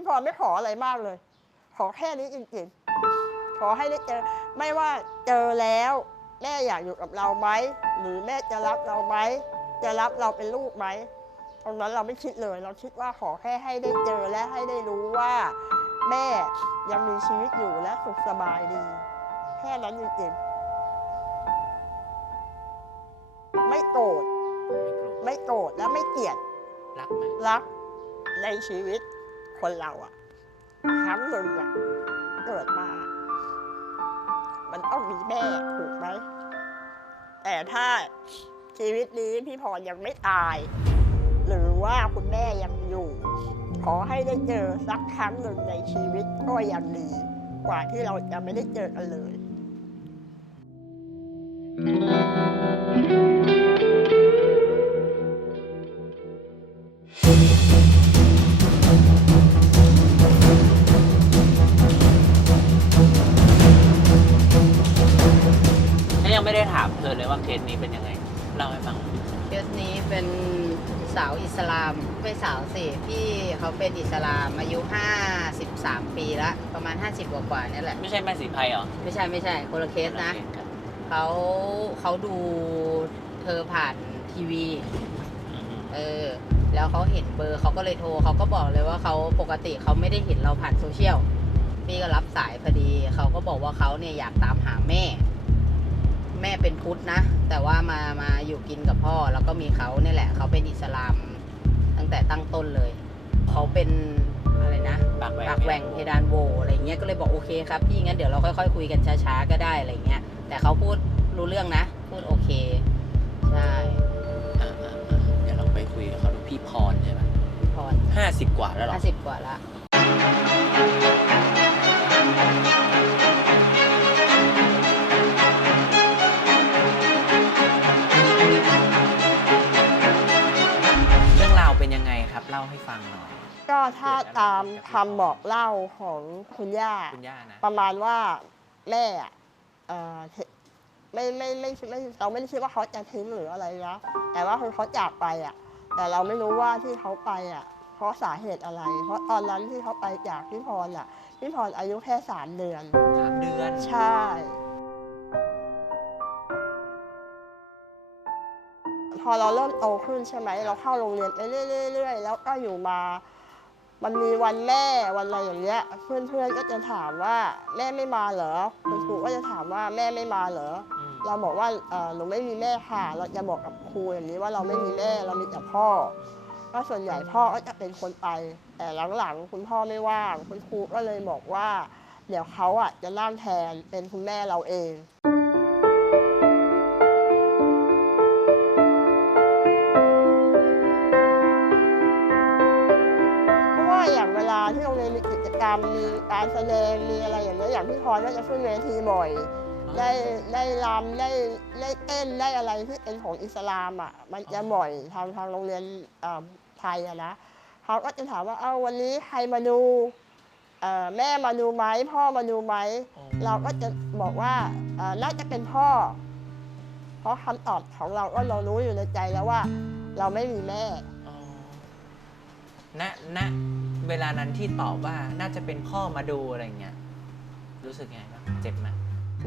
พี่พรไม่ขออะไรมากเลย ขอแค่นี้จริงๆ ขอให้ได้เจอไม่ว่าเจอแล้ว แม่อยากอยู่กับเราไหมหรือแม่จะรับเราไหมจะรับเราเป็นลูกไหมตรงนั้นเราไม่คิดเลย เราคิดว่าขอแค่ให้ได้เจอและให้ได้รู้ว่า แม่ยังมีชีวิตอยู่และสุขสบายดี แค่นั้นจริงๆไม่โกรธไม่โกรธไม่โกรธและไม่เกลียดรักไหมรักในชีวิต คนเราอะครั้งหนึ่งอะเกิดมา มันต้องมีแม่ถูกไหมแต่ถ้าชีวิตนี้พี่พรยังไม่ตาย หรือว่าคุณแม่ยังอยู่ ขอให้ได้เจอสักครั้งหนึ่งในชีวิตก็ยังดี กว่าที่เราจะไม่ได้เจอกันเลยฉั มาณ 50กว่ากว่าๆเนี่ยแหละ ไม่ใช่แม่สีภัยเหรอไม่ใช่ไม่ใช่คนละเคสนะโอครับเขาเขาดูเธอผ่านทีวี อืมเออ แล้วเขาเห็นเบอร์เขาก็เลยโทรเขาก็บอกเลยว่าเขาปกติเขาไม่ได้เห็นเราผ่านโซเชียลพี่ก็รับสายพอดีเขาก็บอกว่าเขาเนี่ยอยากตามหาแม่ แม่เป็นพุทธนะ แต่ว่ามามาอยู่กินกับพ่อ แล้วก็มีเขาเนี่ยแหละ เขาเป็นอิสลาม ตั้งแต่ตั้งต้นเลย เขาเป็นอะไรนะ ปากแหว่งปากแหว่งเพดานโหวอะไรเงี้ยก็เลยบอกโอเคครับพี่งั้นเดี๋ยวเราค่อยๆคุยกันช้าๆก็ได้อะไรเงี้ย แต่เขาพูดรู้เรื่องนะ พูดโอเคใช่อ่าอ่าอ่าเดี๋ยวเราไปคุยกับเขาดูพี่พรใช่ไหมพรห้าสิบกว่าแล้วเหรอห้าสิบกว่าละเรื่องราวเป็นยังไงครับเล่าให้ฟังหน่อย ก็ถ้าตามคำบอกเล่าของคุณย่า คุณย่านะ ประมาณว่าแม่อะเอ่อเทไม่ไม่ไม่ไม่ไม่เราไม่ได้คิดว่าเขาจะทิ้งหรืออะไรนะแต่ว่าคือเขาจากไปอะ แต่เราไม่รู้ว่าที่เขาไปอะ เพราะสาเหตุอะไร เพราะตอนนั้นที่เขาไปจากพี่พรอะพี่พรอายุแค่สามเดือน สามเดือน ใช่ พอเราเริ่มโตขึ้นใช่ไหม เราเข้าโรงเรียนไปเรื่อยๆแล้วก็อยู่มา มันมีวันแม่วันอะไรอย่างเงี้ยเพื่อนๆก็จะถามว่าแม่ไม่มาเหรอคุณครูก็จะถามว่าแม่ไม่มาเหรออืมเราบอกว่าเอ่อหนูไม่มีแม่ค่ะ เราจะบอกกับครูอย่างนี้ว่าเราไม่มีแม่เรามีแต่พ่อก็ส่วนใหญ่พ่อก็จะเป็นคนไป แต่หลังๆคุณพ่อไม่ว่างคุณครูก็เลยบอกว่า เดี๋ยวเขาอะจะนั่งแทนเป็นคุณแม่เราเอง มีกิจกรรมมีการแสดงมีอะไรอย่างเงี้ยอย่างพี่พรก็จะขึ้นเวทีบ่อย ได้ได้รำได้ได้เต้นได้อะไรที่เป็นของอิสลามอะมันจะบ่อยทางทางโรงเรียนเอ่อไทยอะนะเขาก็จะถามว่าเอ้าวันนี้ใครมาดูเอ่อแม่มาดูไหมพ่อมาดูไหมอ๋อเราก็จะบอกว่าเอ่อน่าจะเป็นพ่อ เพราะคำตอบของเราก็เรารู้อยู่ในใจแล้วว่า เราไม่มีแม่อ๋อณณ เวลานั้นที่ตอบว่าน่าจะเป็นพ่อมาดูอะไรเงี้ยรู้สึกไงบ้างเจ็บไหม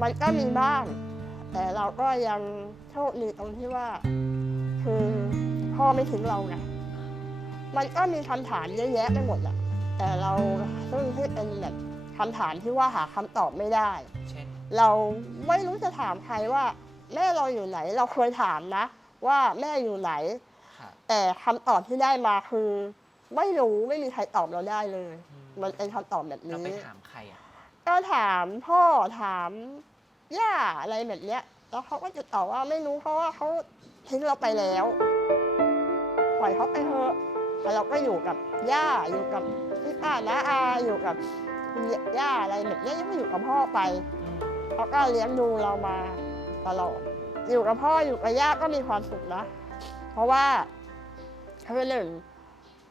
มันก็มีบ้าง แต่เราก็ยังโชคดีตรงที่ว่า คือพ่อไม่ทิ้งเราไงมันก็มีคำถามเยอะแยะไปหมดแหละแต่เราซึ่งที่เป็นแบบคำถามที่ว่าหาคำตอบไม่ได้ เช่น เราไม่รู้จะถามใครว่า แม่เราอยู่ไหน เราเคยถามนะ ว่าแม่อยู่ไหนค่ะแต่คำตอบที่ได้มาคือ ไม่รู้ไม่มีใครตอบเราได้เลยอืมมันเป็นคำตอบแบบเราไปนี้ถามใครอะ ก็ถามพ่อถามย่าอะไรแบบเนี้ย แล้วเขาก็จะตอบว่าไม่รู้เพราะว่าเขาทิ้งเราไปแล้วปล่อยเขาไปเถอะแต่เราก็อยู่กับย่าอยู่กับพี่ป้าน้าอาอยู่กับคุณย่าอะไรแบบเนี้ยยังไม่อยู่กับพ่อไปอืมเขาก็เลี้ยงดูเรามาตลอดอยู่กับพ่ออยู่กับย่าก็มีความสุขนะ เพราะว่าคือหนึ่ง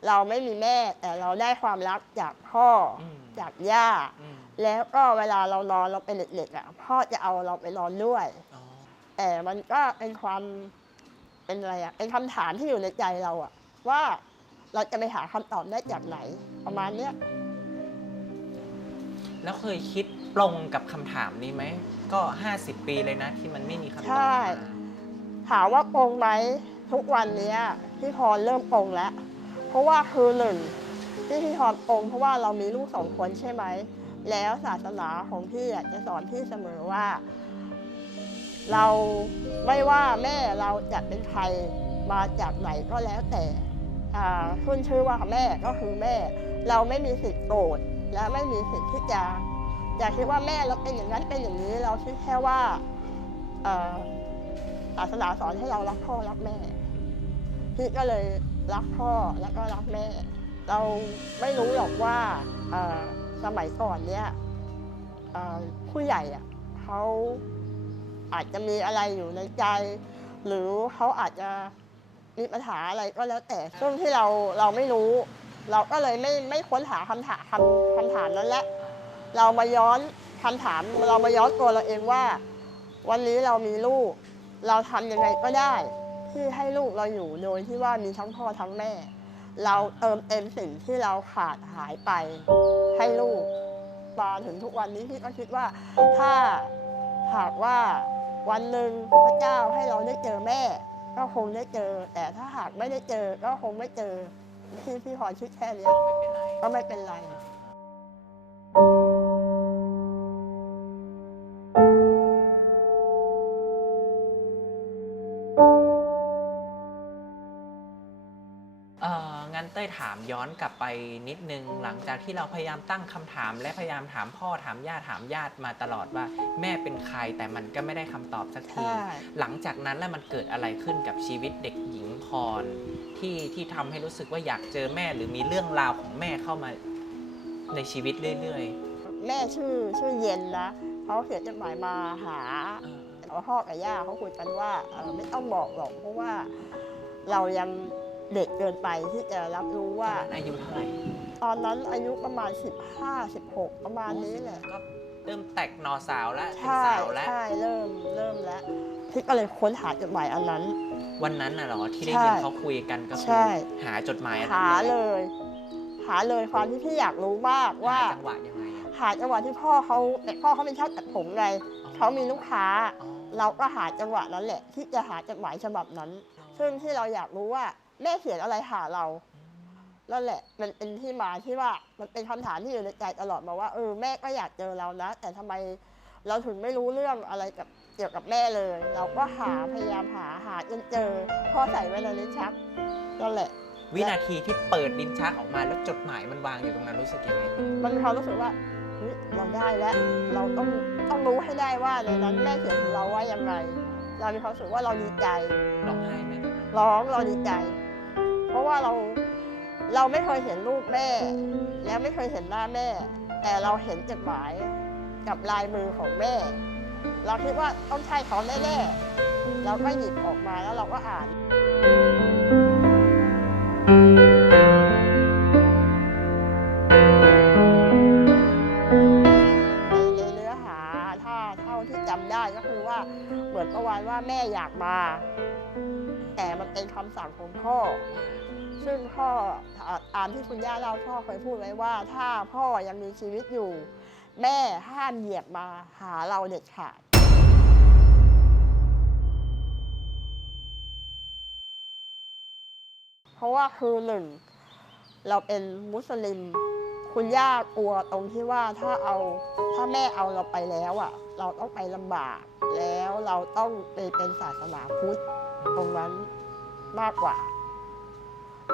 เราไม่มีแม่แต่เราได้ความรักจากพ่ออืมจากย่า อืมแล้วก็เวลาเรานอนเราเป็นเด็กๆอะพ่อจะเอาเราไปนอนด้วย อ๋อแต่มันก็เป็นความเป็นอะไรอะเป็นคำถามที่อยู่ในใจเราอะ ว่าเราจะไปหาคำตอบได้จากไหน ประมาณเนี้ยอแล้วเคยคิดปลงกับคำถามนี้ไหม ก็ 50 ปีเลยนะ ที่มันไม่มีคำตอบใช่ถามว่าปรงไหมทุกวันเนี้ยพี่พรเริ่มปรงแล้ว เพราะว่าคือหนึ่งที่พี่พรปรงเพราะว่าเรามีลูกสองคนใช่ไหม แล้วศาสนาของพี่จะสอนพี่เสมอว่า เราไม่ว่าแม่เราจะเป็นใครมาจากไหนก็แล้วแต่อ่าขึ้นชื่อว่าแม่ก็คือแม่ เราไม่มีสิทธิ์โกรธและไม่มีสิทธิ์ที่จะจะคิดว่าแม่เราเป็นอย่างนั้นเป็นอย่างนี้เราคิดแค่ว่าศาสนาสอนให้เรารักพ่อรักแม่พี่ก็เลย รักพ่อแล้วก็รักแม่ เราไม่รู้หรอกว่าสมัยก่อนเนี่ยผู้ใหญ่อะเขาอาจจะมีอะไรอยู่ในใจ หรือเขาอาจจะมีปัญหาอะไรก็แล้วแต่ซึ่งที่เราเราไม่รู้ เราก็เลยไม่ไม่ค้นหาคำถามคำคำถามนั้นแหละเรามาย้อนคำถามเรามาย้อนตัวเราเองว่า วันนี้เรามีลูก เราทำยังไงก็ได้ ที่ให้ลูกเราอยู่โดยที่ว่ามีทั้งพ่อทั้งแม่ เราเติมเต็มสิ่งที่เราขาดหายไป ให้ลูกมาถึงทุกวันนี้พี่ก็คิดว่า ถ้าหากว่าวันหนึ่งพระเจ้าให้เราได้เจอแม่ ก็คงได้เจอ แต่ถ้าหากไม่ได้เจอ ก็คงไม่เจอพี่พี่พรคิดแค่นี้ก็ไม่เป็นไร ถามย้อนกลับไปนิดนึง หลังจากที่เราพยายามตั้งคำถาม และพยายามถามพ่อถามญาติถามญาติมาตลอดว่า แม่เป็นใครแต่มันก็ไม่ได้คำตอบสักทีใช่หลังจากนั้นแล้วมันเกิดอะไรขึ้นกับชีวิตเด็กหญิงพรที่ที่ทำให้รู้สึกว่าอยากเจอแม่หรือมีเรื่องราวของแม่เข้ามาในชีวิตเรื่อยแม่ชื่อชื่อเย็นนะเขาเขียนจดหมายมาหาๆเออแต่ว่าพ่อกับย่าเขาคุยกันว่าเออไม่ต้องบอกหรอกเพราะว่าเรายัง เด็กเกินไปที่จะรับรู้ว่าว่า อายุเท่าไหร่ ตอนนั้นอายุประมาณ 15 16 ประมาณนี้แหละก็เริ่มแตกหนอสาวแล้วเป็นใช่สาวแล้ว ใช่เริ่มเริ่มแล้วพี่ก็เลยค้นหาจดหมายอันนั้น วันนั้นน่ะเหรอที่ได้ใช่ยินเขาคุยกันก็คืใช่หาจดหมายอันหานั้นเลย หาเลยความที่พี่อยากรู้มากว่า หจังหวะยังไงอะหาจังหวะที่พ่อเขาแต่พ่อเขาเป็นช่างตัดผมไงเขามีลูกค้า อ๋อเราก็หาจังหวะนั้นแหละ ที่จะหาจดหมายฉบับนั้น ซึ่งที่เราอยากรู้ว่า แม่เขียนอะไรหาเรานั่นแหละ มันเป็นที่มาที่ว่า มันเป็นคำถามที่อยู่ในใจตลอดมาว่าเออแม่ก็อยากเจอเรานะ แต่ทำไมเราถึงไม่รู้เรื่องอะไรกับเกี่ยวกับแม่เลย เราก็หาพยายามหาหาจนเจอพ่อใส่ไว้ในลิ้นชักนั่นแหละ วินาทีที่เปิดลิ้นชักออกมาแล้วจดหมายมันวางอยู่ตรงนั้นรู้สึกยังไงมันมีความรู้สึกว่าเฮ้ยเราได้แล้วเราต้องต้องรู้ให้ได้ว่าในนั้นแม่เขียนถึงเราว่ายังไงเรามีความรู้สึกว่าเราดีใจร้องไห้ไหมตอนนั้นร้องเราดีใจ เพราะว่าเราเราไม่เคยเห็นรูปแม่ และไม่เคยเห็นหน้าแม่ แต่เราเห็นจดหมายกับลายมือของแม่ เราคิดว่าต้องใช่เขาแน่ๆเราก็หยิบออกมาแล้วเราก็อ่านในเนื้อหาถ้าเท่าที่จำได้ก็คือว่าเหมือนประวันว่าแม่อยากมา แต่มันเป็นคำสั่งของพ่อ ซึ่งพ่ออ่าตามที่คุณย่าเล่าพ่อเคยพูดไว้ว่า ถ้าพ่อยังมีชีวิตอยู่ แม่ห้ามเหยียบมาหาเราเด็ดขาดเพราะว่าคือหนึ่งเราเป็นมุสลิม คุณย่ากลัวตรงที่ว่าถ้าเอาถ้าแม่เอาเราไปแล้วอะ เราต้องไปลำบาก แล้วเราต้องไปเป็นศาสนาพุทธตรงนั้นมากกว่า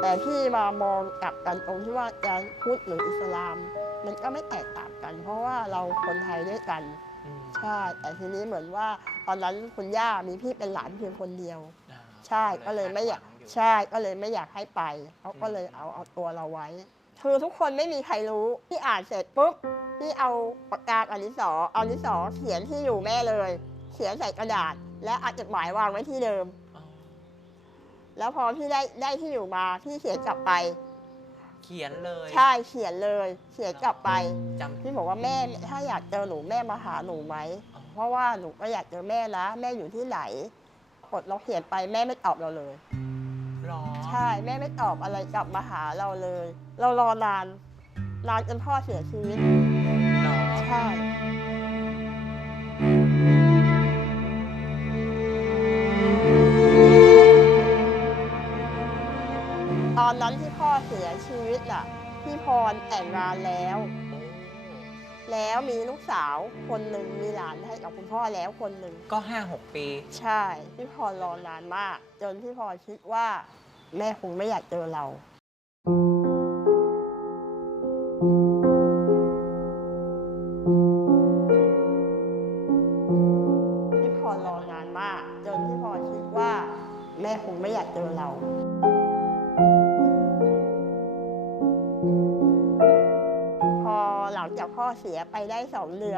แต่ที่มามองกลับกันตรงที่ว่าจะพุทธหรืออิสลาม มันก็ไม่แตกต่างกัน เพราะว่าเราคนไทยด้วยกันอืมใช่แต่ทีนี้เหมือนว่า ตอนนั้นคุณย่ามีพี่เป็นหลานเพียงคนเดียวอ่าใช่ก็เลยไม่อยากคดหวังอยู่ใช่ก็เลยไม่อยากให้ไปเขาก็เลยเอาเอาตัวเราไว้ คือทุกคนไม่มีใครรู้ที่อ่านเสร็จปุ๊บพี่เอาปากกาอันที่สอเอาที่สอเขียนที่อยู่แม่เลย เขียนใส่กระดาษ และเอาจดหมายวางไว้ที่เดิมอ๋อ แล้วพอพี่ได้ได้ที่อยู่มาพี่เขียนกลับไป เขียนเลย ใช่เขียนเลย เขียนกลับไป จำ พี่บอกว่าแม่ถ้าอยากเจอหนูแม่มาหาหนูไหม อ๋อ เพราะว่าหนูก็อยากเจอแม่นะ แม่อยู่ที่ไหนกดเราเขียนไปแม่ไม่ตอบเราเลย หรอใช่แม่ไม่ตอบอะไรกลับมาหาเราเลย เรารอนานนานจนพ่อเสียชีวิตหรอใช่ อนนั้นที่พ่อเสียชีวิตอะพี่พรแต่งงานแล้ว แล้วมีลูกสาวคนหนึ่งมีหลานให้กับคุณพ่อแล้วคนหนึ่งก็ห้าหกปี ใช่พี่พรรอนานมาก จนพี่พรคิดว่า แม่คงไม่อยากเจอเรา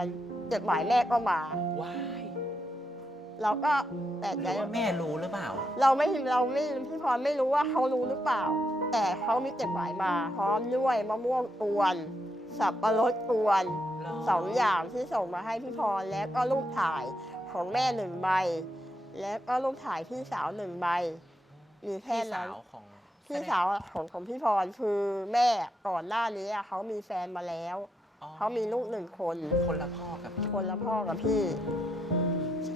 องเดือนจดหมายแม่ก็มา ว้ายเราก็แต่หใจรือว่าแม่รู้หรือเปล่า เราไม่เราไม่พี่พรไม่รู้ว่าเขารู้หรือเปล่า แต่เขามีจดหมายมา พร้อมด้วยมะม่วงกวน สับปะรดกวน สองอย่างที่ส่งมาให้พี่พรแล้วก็รูปถ่ายของแม่หนึ่งใบ แล้วก็รูปถ่ายพี่สาวหนึ่งใบ มีแค่พี่นั้สานวของพี่สาวของของพี่พรคือแม่ก่อนหน้านี้อะเขามีแฟนมาแล้ว อ๋อ เขามีลูกหนึ่งคน คนละพ่อกับพี่คนละพ่อกับพี่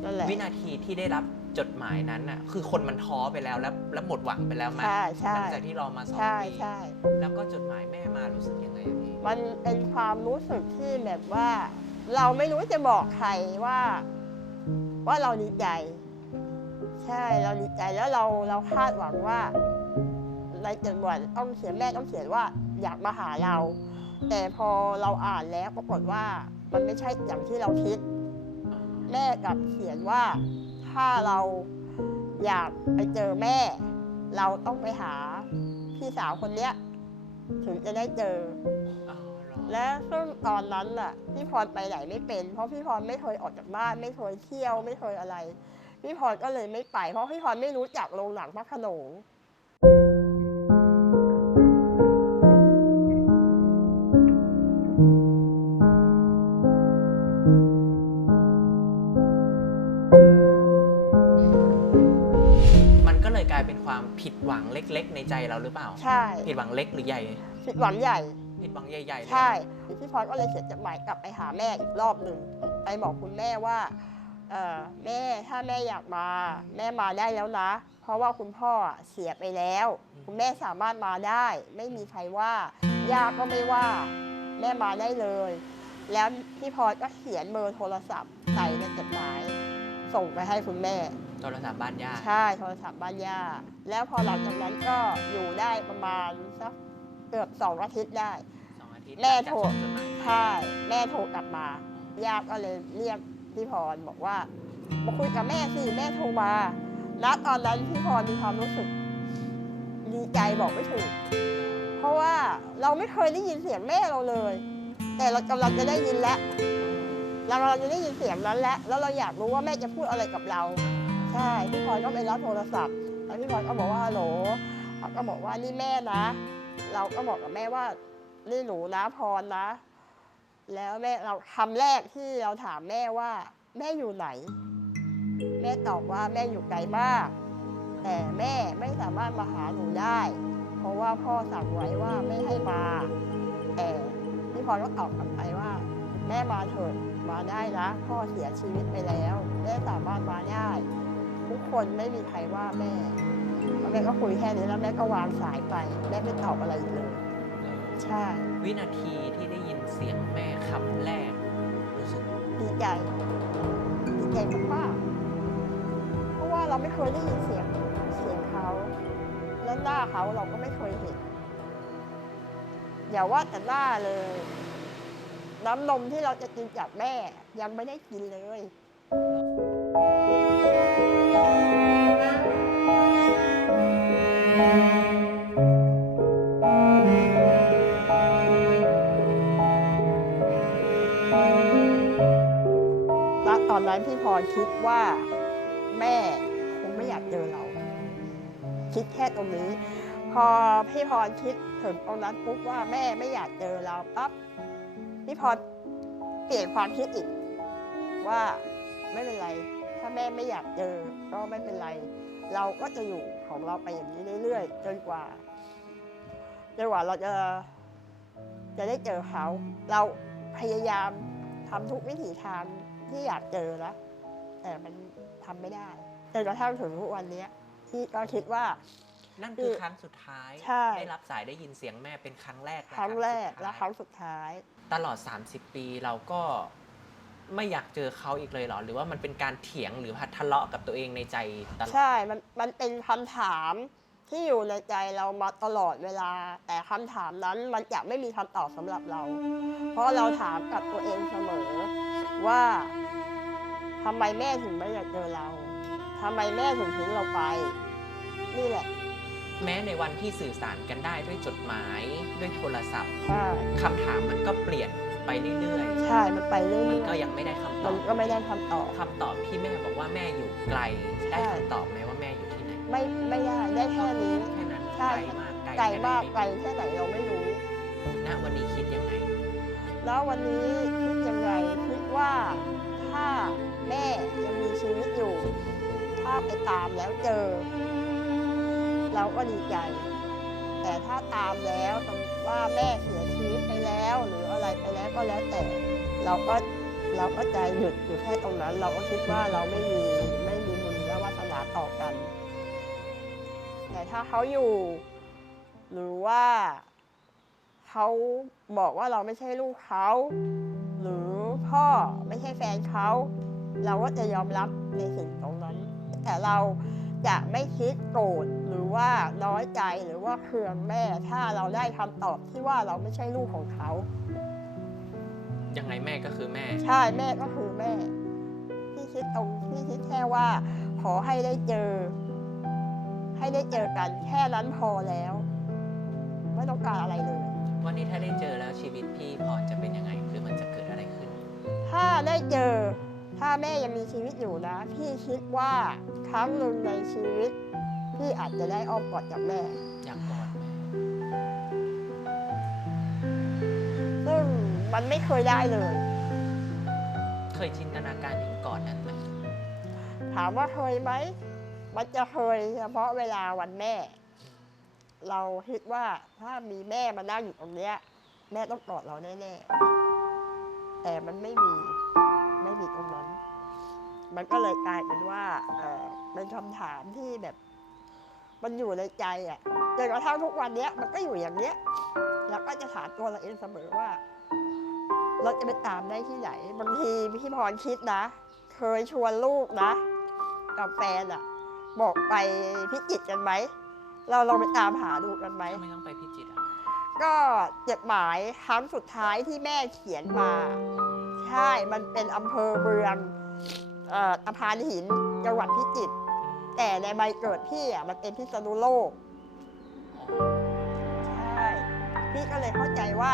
นั่นแหละวินาทีที่ได้รับจดหมายนั้นน่ะ คือคนมันท้อไปแล้วแล้วแล้วหมดหวังไปแล้วไหมใช่ใช่หลังจากที่รอมาสองใช่ปีใช่ แล้วก็จดหมายแม่มารู้สึกยังไงอะพี่ มันเป็นความรู้สึกที่แบบว่า เราไม่รู้จะบอกใครว่า ว่าเราดีใจ ใช่เราดีใจแล้วเราเราคาดหวังว่าในจดหมายต้องเขียนแม่ต้องเขียนว่าอยากมาหาเรา แต่พอเราอ่านแล้วปรากฏว่ามันไม่ใช่อย่างที่เราคิด แม่กลับเขียนว่าถ้าเราอยากไปเจอแม่ เราต้องไปหาพี่สาวคนเนี้ยถึงจะได้เจออ๋อเหรอและซึ่งตอนนั้นน่ะพี่พรไปไหนไม่เป็น เพราะพี่พรไม่เคยออกจากบ้านไม่เคยเที่ยวไม่เคยอะไร พี่พรก็เลยไม่ไป เพราะพี่พรไม่รู้จักโรงหนังพระโขนง ผิดหวังเล็ก ๆ ในใจเราหรือเปล่า ใช่ ผิดหวังเล็กหรือใหญ่ ผิดหวังใหญ่ ผิดหวังใหญ่ๆเลยใช่ พี่พรก็เลยเขียนจดหมายกลับไปหาแม่อีกรอบหนึ่งไปบอกคุณแม่ว่าเออแม่ถ้าแม่อยากมา แม่มาได้แล้วนะ เพราะว่าคุณพ่อเสียไปแล้ว คุณแม่สามารถมาได้ ไม่มีใครว่าย่าก็ไม่ว่า แม่มาได้เลย แล้วพี่พรก็เขียนเบอร์โทรศัพท์ใส่ในจดหมายส่งไปให้คุณแม่ โทรศัพท์บ้านญาติใช่โทรศัพท์บ้านย่าแล้วพอหลังจากนั้นก็อยู่ได้ประมาณสักเกือบสองอาทิตย์ได้ สองอาทิตย์แม่หลังจากโทรส่งจดหมายใช่แม่โทรกลับมาย่าก็เลยเรียกพี่พรบอกว่ามาคุยกับแม่สิแม่โทรมาณตอนนั้นพี่พรมีความรู้สึกดีใจบอกไม่ถูก เพราะว่าเราไม่เคยได้ยินเสียงแม่เราเลย แต่เรากำลังจะได้ยินแล้ว เรากำลังจะได้ยินเสียงนั้นแล้วแล้วเราอยากรู้ว่าแม่จะพูดอะไรกับเรา ใช่พี่พรก็ไปรับโทรศัพท์แล้วพี่พรก็บอกว่าฮัลโหลเขาก็บอกว่านี่แม่นะ เราก็บอกกับแม่ว่านี่หนูนะพรนะ แล้วแม่เราคำแรกที่เราถามแม่ว่า แม่อยู่ไหน แม่ตอบว่าแม่อยู่ไกลมาก แต่แม่ไม่สามารถมาหาหนูได้ เพราะว่าพ่อสั่งไว้ว่าไม่ให้มา แต่พี่พรก็ตอบกลับไปว่า แม่มาเถิดมาได้นะพ่อเสียชีวิตไปแล้วแม่สามารถมาได้ ทุกคนไม่มีใครว่าแม่แล้วแม่ก็คุยแค่นี้แล้วแม่ก็วางสายไปแม่ไม่ตอบอะไรอีกเลย ใช่ วินาทีที่ได้ยินเสียงแม่คำแรก รู้สึกดีใจดีใจมากๆเพราะว่าเราไม่เคยได้ยินเสียงเสียงเขาแล้วหน้าเขาเราก็ไม่เคยเห็น อย่าว่าแต่หน้าเลย น้ำนมที่เราจะกินจากแม่ยังไม่ได้กินเลย นั้นพี่พรคิดว่าแม่คงไม่อยากเจอเรา คิดแค่ตรงนี้ พอพี่พรคิดถึงตรงนั้นปุ๊บว่าแม่ไม่อยากเจอเราปั๊บพี่พรเปลี่ยนความคิดอีก ว่าไม่เป็นไร ถ้าแม่ไม่อยากเจอก็ไม่เป็นไร เราก็จะอยู่ของเราไปอย่างนี้เรื่อยๆจนกว่าจนกว่าเราจะจะได้เจอเขา เราพยายามทำทุกวิถีทาง ที่อยากเจอแล้วแต่มันทำไม่ได้จนกระทั่งถึงทุกวันเนี้ยที่ก็คิดว่า นั่นคือครั้งสุดท้าย ใช่ ได้รับสายได้ยินเสียงแม่เป็นครั้งแรกะครั้งแรกสุดท้ายและครั้งสุดท้าย ตลอด 30 ปีเราก็ไม่อยากเจอเขาอีกเลยเหรอ หรือว่ามันเป็นการเถียงหรือพัดทะเลาะกับตัวเองในใจตลอด ใช่ มัน มันเป็นคำถามที่อยู่ในใจเรามาตลอดเวลา แต่คำถามนั้นมันจะไม่มีคำตอบสำหรับเรา เพราะเราถามกับตัวเองเสมอ ว่าทำไมแม่ถึงไม่อยากเจอเราทำไมแม่ถึงทิ้งเราไป นี่แหละ แม้ในวันที่สื่อสารกันได้ด้วยจดหมายด้วยโทรศัพท์ใช่คำถามมันก็เปลี่ยนไปเรื่อยใช่มันไปเรื่อยๆๆมันก็ยังไม่ได้คำตมัอนบก็ไม่ได้คำตอบ คำตอบที่แม่บอกว่าแม่อยู่ไกลใช่ได้คำตอบไหมว่าแม่อยู่ที่ไหนไม่ไม่ได้ได้แค่นี้ แค่นั้นใช่ ไกลมากไกลแค่ไหนมากไกลไม่รู้แค่ไหนเราไม่รู้ ณวันนี้คิดยังไง แล้ววันนี้คิดยังไงคิด ว่าถ้าแม่ยังมีชีวิตอยู่ ถ้าไปตามแล้วเจอ เราก็ดีใจ แต่ถ้าตามแล้วว่าแม่เสียชีวิตไปแล้ว หรืออะไรไปแล้วก็แล้วแต่ เราก็เราก็ใจหยุดอยู่แค่ตรงนั้น เราก็คิดว่าเราไม่มีไม่มีบุญและวาสนาต่อกัน แต่ถ้าเขาอยู่ หรือว่าเขาบอกว่าเราไม่ใช่ลูกเขา หรือ พ่อไม่ใช่แฟนเขา เราก็จะยอมรับในสิ่งตรงนั้น แต่เราจะไม่คิดโกรธหรือว่าน้อยใจหรือว่าเคืองแม่ถ้าเราได้คำตอบที่ว่าเราไม่ใช่ลูกของเขา ยังไงแม่ก็คือแม่ ใช่แม่ก็คือแม่พี่คิดตรงพี่คิดแค่ว่า ขอให้ได้เจอ ให้ได้เจอกันแค่นั้นพอแล้ว ไม่ต้องการอะไรเลย วันนี้ถ้าได้เจอแล้วชีวิตพี่พรจะเป็นยังไงหรือมันจะเกิดอะไรขึ้น ถ้าได้เจอ ถ้าแม่ยังมีชีวิตอยู่นะ พี่คิดว่าครั้งหนึ่งในชีวิต พี่อาจจะได้อ้อมกอดจากแม่ อยากกอดแม่ซึ่งมันไม่เคยได้เลย เคยจินตนาการถึงกอดนั้นไหมถามว่าเคยไหม มันจะเคยเฉพาะเวลาวันแม่ เราคิดว่าถ้ามีแม่มานั่งอยู่ตรงเนี้ย แม่ต้องกอดเราแน่ๆ แต่มันไม่มีไม่มีตรงนั้น มันก็เลยกลายเป็นว่าเป็นคำถามที่แบบ มันอยู่ในใจอะจนกระทั่งทุกวันเนี้ยมันก็อยู่อย่างเนี้ยแล้วก็จะถามตัวเราเองเสมอว่า เราจะไปตามได้ที่ไหนบางทีพี่พรคิดนะ เคยชวนลูกนะกับแฟนอะบอกไปพิจิตกันไหมเราลองไปตามหาดูกันไหมทำไมต้องไปพิจิตอะ ก็จดหมายครั้งสุดท้ายที่แม่เขียนมา ใช่ มันเป็นอำเภอเมืองอ่อตะพานหินจังหวัดพิจิตรแต่ในใบเกิดพี่อะมันเป็นพิษณุโลก ใช่ พี่ก็เลยเข้าใจว่า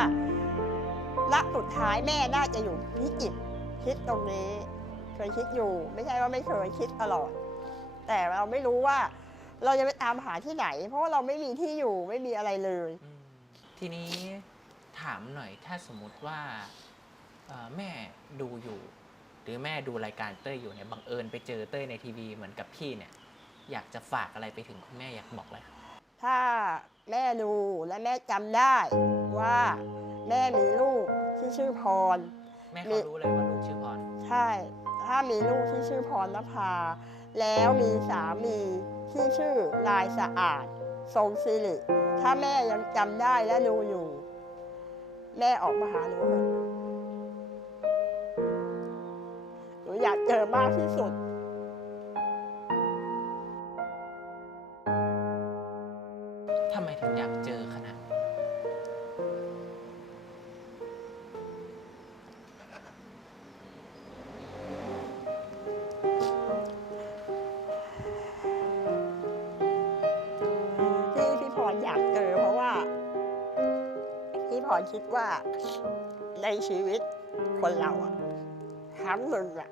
รักสุดท้ายแม่น่าจะอยู่พิจิตรคิดตรงนี้ เคยคิดอยู่ ไม่ใช่ว่าไม่เคยคิดตลอด แต่เราไม่รู้ว่า เราจะไปตามหาที่ไหน เพราะาเราไม่มีที่อยู่ไม่มีอะไรเลย ทีนี้ถามหน่อยถ้าสมมุติว่าเอ่อแม่ดูอยู่ หรือแม่ดูรายการเต้ยอยู่เนี่ยบังเอิญไปเจอเต้ยในทีวีเหมือนกับพี่เนี่ย อยากจะฝากอะไรไปถึงคุณแม่อยากบอกอะไรครับถ้าแม่ดูและแม่จำได้ว่าแม่มีลูกที่ชื่อพร แม่เขารู้เลยว่าลูกชื่อพร ใช่ ถ้ามีลูกที่ชื่อพรณภา แล้วมีสามีที่ชื่อนายสะอาด ทรงสิริ ถ้าแม่ยังจำได้และดูอยู่ แม่ออกมาหาหนูเถอะหนูอยากเจอมากที่สุด คิดว่าในชีวิตคนเราอะครั้งหนึ่งอะ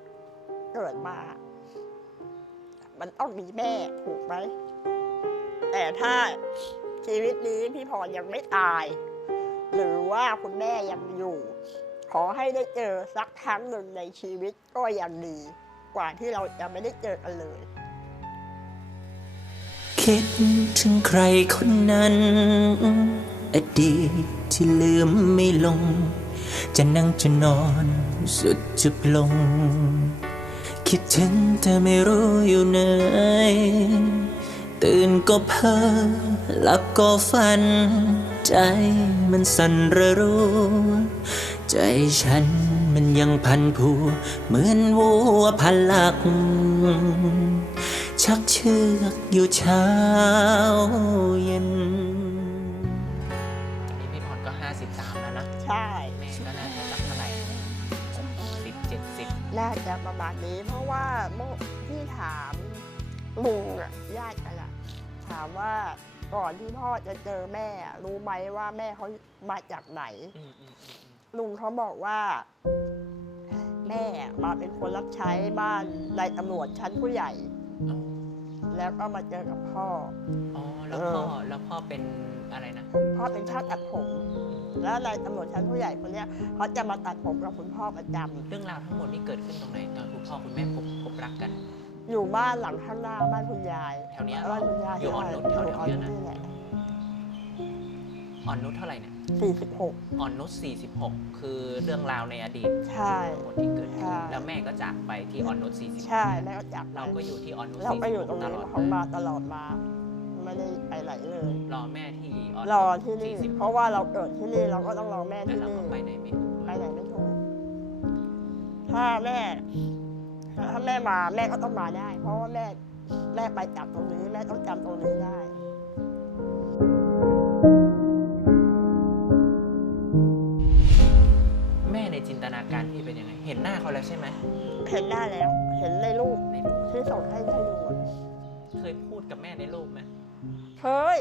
เกิดมา มันต้องมีแม่ถูกไหม แต่ถ้าชีวิตนี้พี่พรยังไม่ตาย หรือว่าคุณแม่ยังอยู่ ขอให้ได้เจอสักครั้งหนึ่งในชีวิตก็ยังดี กว่าที่เราจะไม่ได้เจอกันเลย คิดถึงใครคนนั้น อดีตที่ลืมไม่ลง จะนั่งจะนอนสุดจุบลง คิดถึงเธอไม่รู้อยู่ไหนตื่นก็เพ้อหลับก็ฝัน ใจมันสั่นระรัวใจฉันมันยังพันผูเหมือนวัวพันหลัก ชักเชือกอยู่เช้าเย็น ลุงอะญาติกันอะถามว่าก่อนที่พ่อจะเจอแม่อะรู้ไหมว่าแม่เขามาจากไหน อืมอืมอืมลุงเขาบอกว่า แม่มาเป็นคนรับใช้บ้านนายตำรวจชั้นผู้ใหญ่อืมแล้วก็มาเจอกับพ่อ อ๋อแล้วพ่อแล้วพ่อเป็นอะไรนะพ่อเป็นช่างตัดผม แล้วนายตำรวจชั้นผู้ใหญ่คนเนี้ยเขาจะมาตัดผมกับคุณพ่อประจำเรื่องราวทั้งหมดนี่เกิดขึ้นตรงไหนตอนคุณพ่อคุณแม่พบพบรักกัน อยู่บ้านหลังข้างหน้าบ้านคุณยายแถวเนี้ยเหรอบ้านคุณยายอยู่อ่อนนุชแถวอยู่แถวอ่อนเนี้ยนุชนะนี่แหละอ่อนนุชเท่าไหร่เนี่ยสี่สิบหกอ่อนนุช46 คือเรื่องราวในอดีตใช่ ทั้งหมดที่เกิดขึ้นใช่ แล้วแม่ก็จากไปที่อ่อนนุชใช่แล้วก็จาก46ไปเราก็อยู่ที่อ่อนนุชเราก็อยู่ตรง46ตนี้ลอดเขามาตลอดมา ไม่ได้ไปไหนเลย รอแม่ที่อ่อนรอที่นี่ 46เพราะว่าเราเกิดที่นี่เราก็ต้องรอแม่แต่ที่เรานี่ก็ไปไหนไม่ถูกไปไหนไม่ถูกถ้าแม่ ถ้าแม่มาแม่ก็ต้องมาได้ เพราะว่าแม่แม่ไปจับตรงนี้แม่ต้องจำตรงนี้ได้แม่ในจินตนาการพี่เป็นยังไง เห็นหน้าเขาแล้วใช่ไหมเห็นหน้าแล้ว เห็นในรูปในรูปที่ส่งให้ให้ดูอะเคยพูดกับแม่ในรูปไหมเคย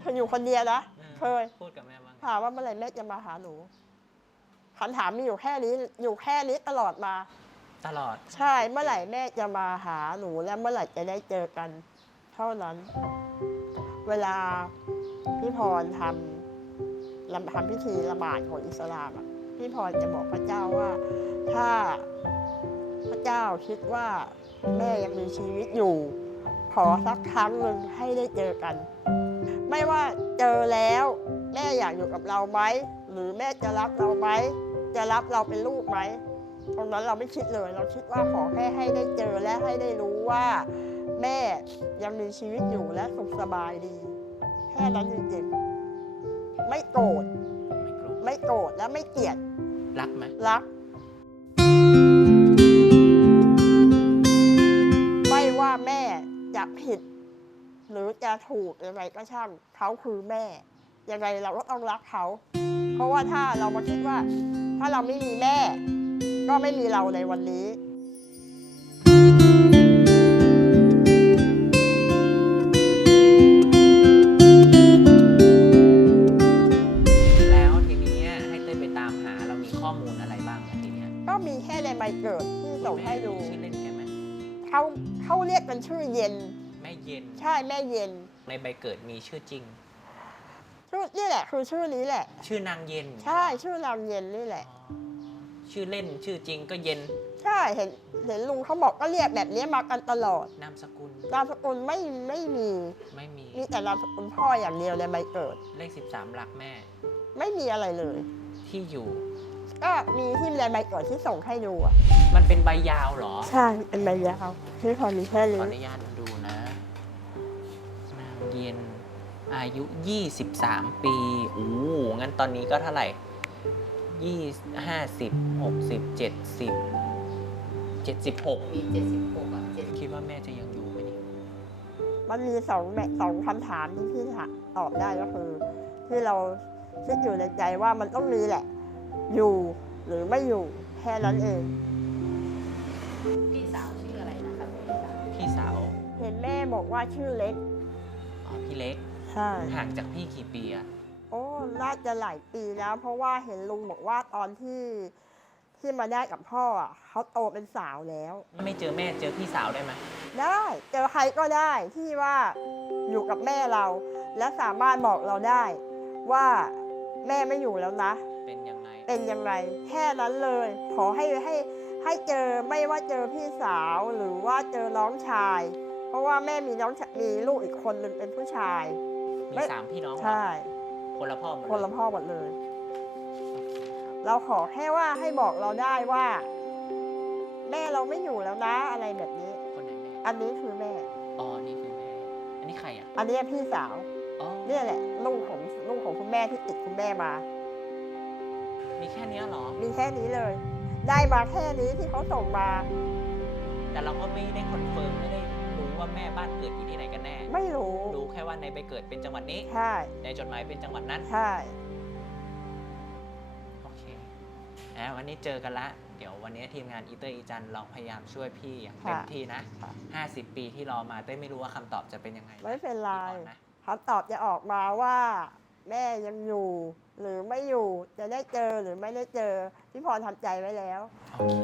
เคยอยู่คนเดียวนะเคยพูดกับแม่บ้างถามว่าเมื่อไหร่แม่จะมาหาหนูคำถามมีอยู่แค่นี้ อยู่แค่นี้ตลอดมา ตลอด ใช่ เมื่อไหร่แม่จะมาหาหนูและเมื่อไหร่จะได้เจอกัน เท่านั้น เวลาพี่พรทำลำทำพิธีละหมาดของอิสลามอะพี่พรจะบอกพระเจ้าว่า ถ้าพระเจ้าคิดว่าแม่ยังมีชีวิตอยู่ ขอสักครั้งหนึ่งให้ได้เจอกัน ไม่ว่าเจอแล้วแม่อยากอยู่กับเราไหมหรือแม่จะรับเราไหมจะรับเราเป็นลูกไหม ตรงนั้นเราไม่คิดเลยเราคิดว่าขอแค่ให้ได้เจอและให้ได้รู้ว่า แม่ยังมีชีวิตอยู่และสุขสบายดี แค่นั้นจริงๆไม่โกรธไม่โกรธไม่โกรธและไม่เกลียดรักไหมรักไม่ว่าแม่จะผิด หรือจะถูกยังไงก็ช่างเขาคือแม่ยังไงเราก็ต้องรักเขา เพราะว่าถ้าเรามาคิดว่า ถ้าเราไม่มีแม่ ก็ไม่มีเราในวันนี้แล้วทีนี้ให้เต้ยไปตามหาเรามีข้อมูลอะไรบ้างอะทีเนี้ยก็มีแค่ในใบเกิดที่ส่งให้ดูชื่อเล่นแกไหมเขาเขาเรียกกันชื่อเย็น แม่เย็น ใช่แม่เย็น ในใบเกิดมีชื่อจริง ชื่อนี่แหละ คือชื่อนี้แหละ ชื่อนางเย็น ใช่ชื่อนางเย็นนี่แหละอ๋อ ชื่อเล่นชื่อจริงก็เย็นใช่เห็นเห็นลุงเขาบอกก็เรียกแบบนี้มากันตลอดนามสกุลนามสกุลไม่ไม่มีไม่มีมีแต่นามสกุลพ่ออย่างเดียวในใบเกิด เลข 13 หลักแม่ ไม่มีอะไรเลย ที่อยู่ ก็มีที่ในใบเกิดที่ส่งให้ดูอะมันเป็นใบยาวเหรอ ใช่เป็นใบยาวที่พอมีแค่ขนี้ออนุญาตดูนะนางเย็นอายุ 23 ปีโอ้งั้นตอนนี้ก็เท่าไหร่ ยี่ห้าสิบหกสิบเจ็ดสิบเจ็ดสิบหกมีเจ็ดสิบหกอะเจ็ดคิดว่าแม่จะยังอยู่ไหมนี่มันมีสองแมสองคำถามที่พี่ถามตอบได้ก็คือ ที่เราคิดอยู่ในใจว่ามันต้องมีแหละ อยู่หรือไม่อยู่แค่นั้นเอง พี่สาวชื่ออะไรนะครับพี่สาวพี่สาวเห็นแม่บอกว่าชื่อเล็กอ๋อพี่เล็กใช่ห่างจากพี่กี่ปีอะ โอ้น่าจะหลายปีแล้ว เพราะว่าเห็นลุงบอกว่าตอนที่ที่มาได้กับพ่ออะเขาโตเป็นสาวแล้ว ไม่เจอแม่เจอพี่สาวได้ไหมได้เจอใครก็ได้ที่ว่าอยู่กับแม่เรา และสามารถบอกเราได้ ว่าแม่ไม่อยู่แล้วนะ เป็นยังไงเป็นยังไงแค่นั้นเลย ขอให้ให้ให้เจอไม่ว่าเจอพี่สาวหรือว่าเจอน้องชาย เพราะว่าแม่มีน้องชมีลูกอีกคนหนึ่งเป็นผู้ชาย มีไม่ สามพี่น้องเหรอ ใช่ คนละพ่อหมดเลยคนละพ่อหมดเลยโอเราขอแค่ว่าให้บอกเราได้ว่า แม่เราไม่อยู่แล้วนะอะไรแบบนี้ คนไหนแม่ อันนี้คือแม่ อ๋อ นี่คือแม่ อันนี้ใครอะ อันนี้พี่สาว อ๋อ เนี่ยแหละลูกของลูกของคุณแม่ที่ติดคุณแม่มา มีแค่เนี้ยเหรอ มีแค่นี้เลย ได้มาแค่นี้ที่เขาส่งมา แต่เราก็ไม่ได้คอนเฟิร์มไม่ได้ รู้ว่าแม่บ้านเกิดอยู่ที่ไหนกันแน่ ไม่รู้ รู้แค่ว่าในใบเกิดเป็นจังหวัดนี้ ใช่ ในจดหมายเป็นจังหวัดนั้น ใช่ โอเคแล้ววันนี้เจอกันละ เดี๋ยววันนี้ทีมงานอีเตอร์อีจันลองพยายามช่วยพี่อย่างเต็มที่นะ ค่ะ 50 ปีที่รอมาเต้ยไม่รู้ว่าคำตอบจะเป็นยังไงไม่เป็นไร พี่ก่อนนะ คำตอบจะออกมาว่า แม่ยังอยู่ หรือไม่อยู่จะได้เจอหรือไม่ได้เจอ พี่พรทำใจไว้แล้ว โอเค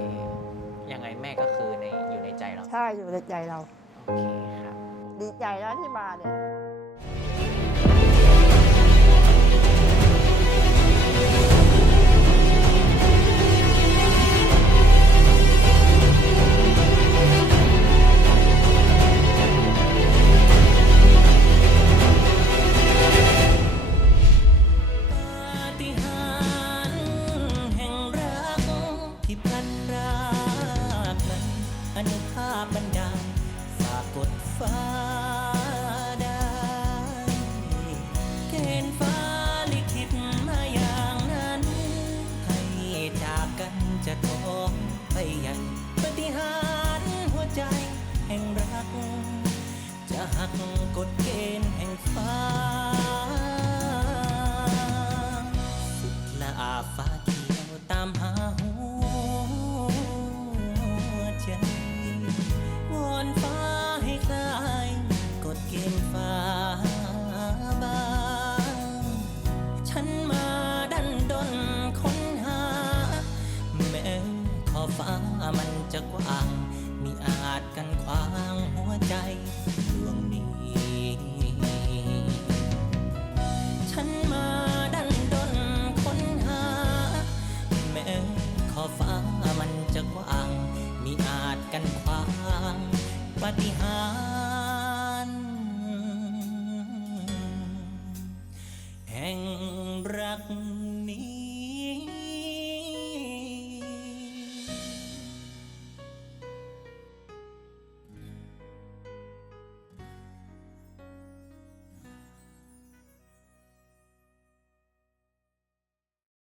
ยังไงแม่ก็คือในอยู่ในใจเรา ใช่อยู่ในใจเราโอ เคครับดีใจนะที่มาเนี่ย